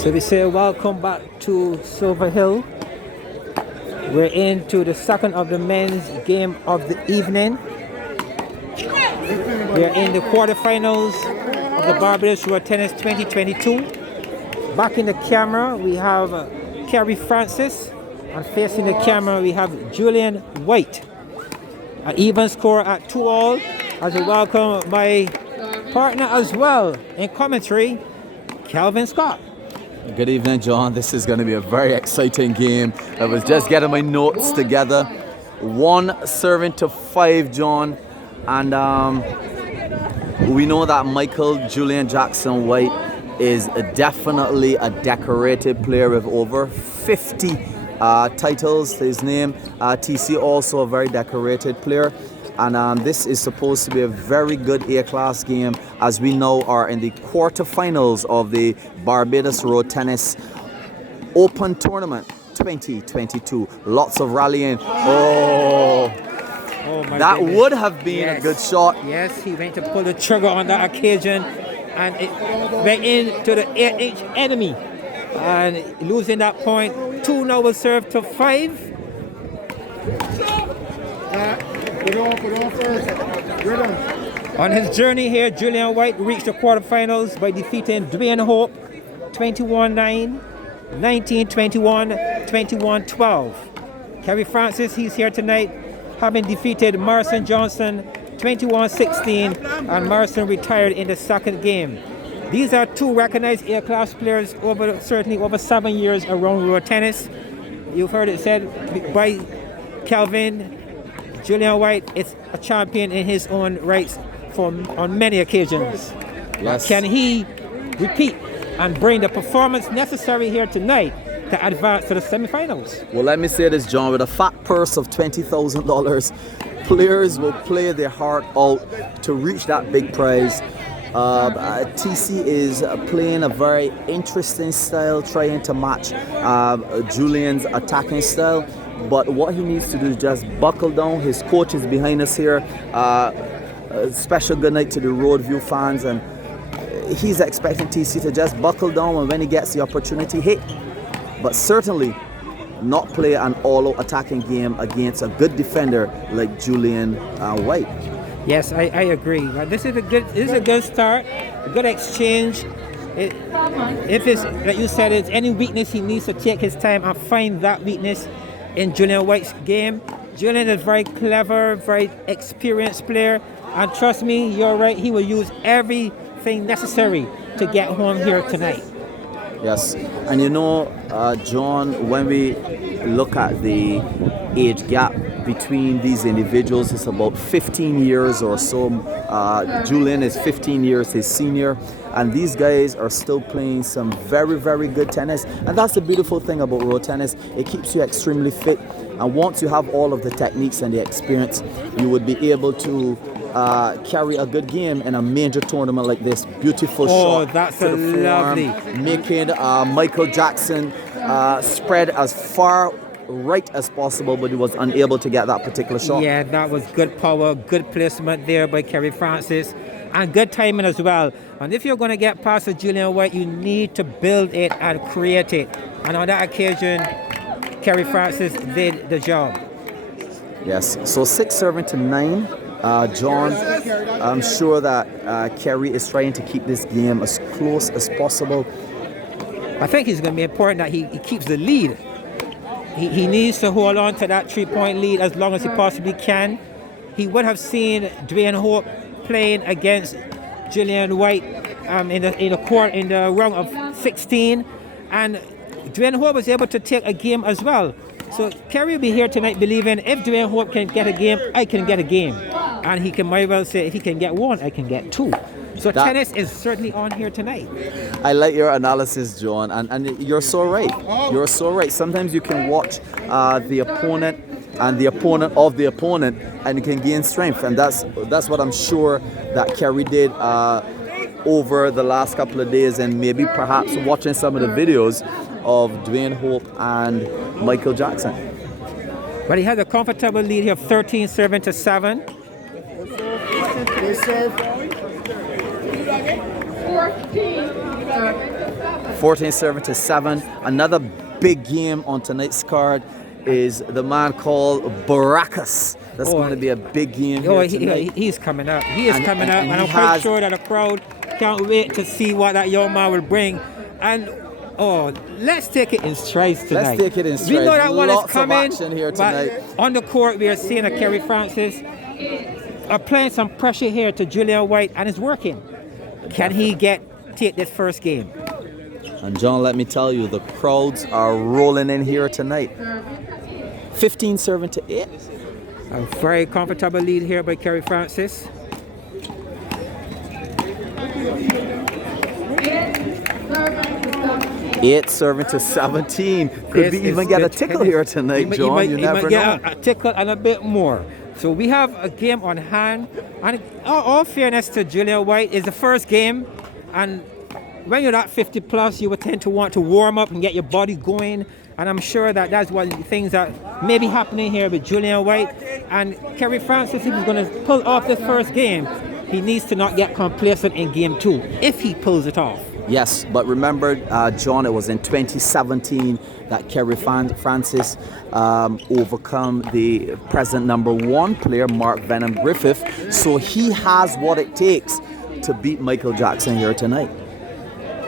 So we say welcome back to Silver Hill. We're into the second of the men's game of the evening. We're in the quarterfinals of the Barbados Road Tennis 2022. Back in the camera we have Kerry Francis, and facing the camera we have Julian White. An even score at 2-all. As we welcome my partner as well in commentary, Calvin Scott. Good evening, John. This is going to be a very exciting game. I was just getting my notes together. 1 serving to 5, John. And we know that Michael Julian Jackson White is definitely a decorated player with over 50 titles to his name. TC also a very decorated player. And this is supposed to be a very good A-class game, as we now are in the quarterfinals of the Barbados Road Tennis Open Tournament 2022. Lots of rallying. That goodness. Would have been a good shot. Yes, he went to pull the trigger on that occasion, and it went into the 8-inch enemy. And losing that point, 2 now will serve to 5. Put on first. Rhythm. On his journey here, Julian White reached the quarterfinals by defeating Dwayne Hope 21-9, 19-21, 21-12. Kerry Francis, he's here tonight, having defeated Morrison Johnson 21-16, and Morrison retired in the second game. These are 2 recognized A-class players certainly over 7 years around road tennis. You've heard it said by Calvin, Julian White is a champion in his own rights on many occasions. Yes. Can he repeat and bring the performance necessary here tonight to advance to the semifinals? Well, let me say this, John. With a fat purse of $20,000, players will play their heart out to reach that big prize. TC is playing a very interesting style, trying to match Julian's attacking style. But what he needs to do is just buckle down. His coach is behind us here. A special good night to the Roadview fans, and he's expecting TC to just buckle down and when he gets the opportunity, hit. But certainly not play an all-out attacking game against a good defender like Julian White. Yes, I agree. This is a good start, a good exchange. If it's like you said, it's any weakness, he needs to take his time and find that weakness in Julian White's game. Julian is very clever, very experienced player, and trust me, you're right, he will use everything necessary to get home here tonight. Yes, and you know, John, when we look at the age gap between these individuals, it's about 15 years or so. Julian is 15 years his senior, and these guys are still playing some very, very good tennis. And that's the beautiful thing about road tennis. It keeps you extremely fit, and once you have all of the techniques and the experience, you would be able to carry a good game in a major tournament like this. Beautiful shot that's to the lovely. forearm, making Michael Jackson spread as far right as possible, but he was unable to get that particular shot. Yeah, that was good power, good placement there by Kerry Francis, and good timing as well. And if you're going to get past the Julian White, you need to build it and create it. And on that occasion, Kerry Francis did the job. Yes, so 6 serving to 9. John, I'm sure that Kerry is trying to keep this game as close as possible. I think it's going to be important that he keeps the lead. He needs to hold on to that 3-point lead as long as he possibly can. He would have seen Dwayne Hope playing against Julian White in the round of 16, and Dwayne Hope was able to take a game as well. So Kerry will be here tonight believing if Dwayne Hope can get a game, I can get a game. And he can might well say if he can get 1, I can get 2. So tennis is certainly on here tonight. I like your analysis, John, and you're so right. You're so right. Sometimes you can watch the opponent and the opponent of the opponent, and you can gain strength, and that's what I'm sure that Kerry did over the last couple of days, and maybe perhaps watching some of the videos of Dwayne Hope and Michael Jackson. But he has a comfortable lead here of 13 serving to 7. 14 serving to 7. Another big game on tonight's card is the man called Baracus. That's going to be a big game here tonight. He's coming up. He is coming up, and I'm he quite sure that the crowd can't wait to see what that young man will bring. And let's take it in strides tonight. Let's take it in strides. We know that one Lots is coming. of action here tonight. But on the court, we are seeing a Kerry Francis applying some pressure here to Julian White, and it's working. Can he take this first game? And John, let me tell you, the crowds are rolling in here tonight. 15 serving to 8. A very comfortable lead here by Kerry Francis. Eight serving to 17. Could we even get a tickle here tonight, John? You never know. A tickle and a bit more. So we have a game on hand. And all fairness to Julian White, is the first game. And when you're at 50 plus, you would tend to want to warm up and get your body going. And I'm sure that that's one of the things that may be happening here with Julian White. And Kerry Francis, if he's going to pull off this first game, he needs to not get complacent in game 2, if he pulls it off. Yes, but remember, John, it was in 2017 that Kerry Francis overcome the present #1 player, Mark Venom Griffith. So he has what it takes to beat Michael Jackson here tonight.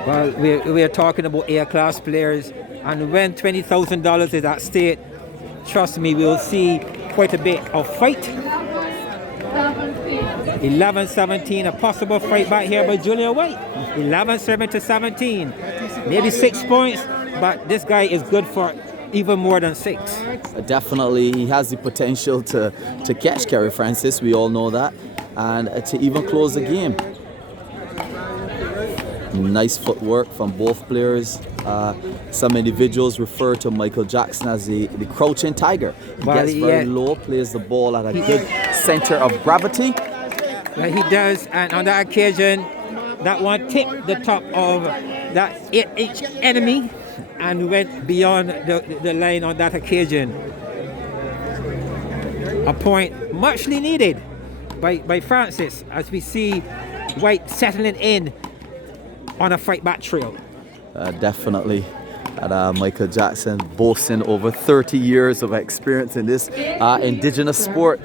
Well, we are talking about A-class players, and when $20,000 is at stake, trust me, we will see quite a bit of fight. 11-17, a possible fight back here by Julian White. 11-7 to 17. Maybe 6 points, but this guy is good for even more than 6. Definitely, he has the potential to catch Kerry Francis, we all know that, and to even close the game. Nice footwork from both players. Some individuals refer to Michael Jackson as the crouching tiger. He gets very low, plays the ball at a good center of gravity. Well, he does, and on that occasion, that one tipped the top of that 8-inch enemy and went beyond the line on that occasion. A point muchly needed by Francis, as we see White settling in on a fight back trail. Definitely. And Michael Jackson boasting over 30 years of experience in this indigenous sport.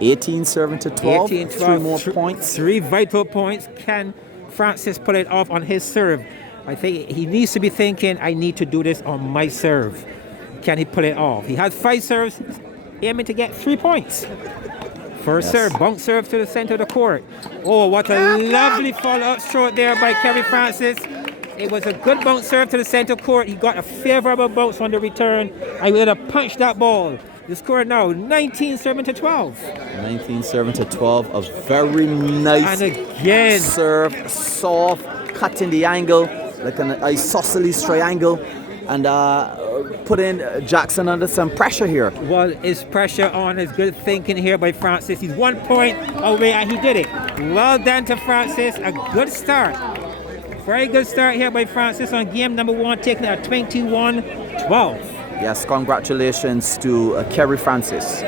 18 serving to 12. 18-12. 3 more points. 3 vital points. Can Francis pull it off on his serve? I think he needs to be thinking, I need to do this on my serve. Can he pull it off? He has 5 serves, aiming to get 3 points. First serve, bounce serve to the center of the court. Oh, what a lovely follow-up stroke there by Kerry Francis. It was a good bounce serve to the center court. He got a favorable bounce on the return. I would have punched that ball. The score now 19 serving to 12. 19 serving to 12. A very nice and again serve, soft, cutting the angle like an isosceles triangle, and putting Jackson under some pressure here. Well, his pressure on is good thinking here by Francis. He's 1 point away and he did it. Well done to Francis. A good start. Very good start here by Francis on game #1, taking it at 21-12. Yes, congratulations to Kerry Francis.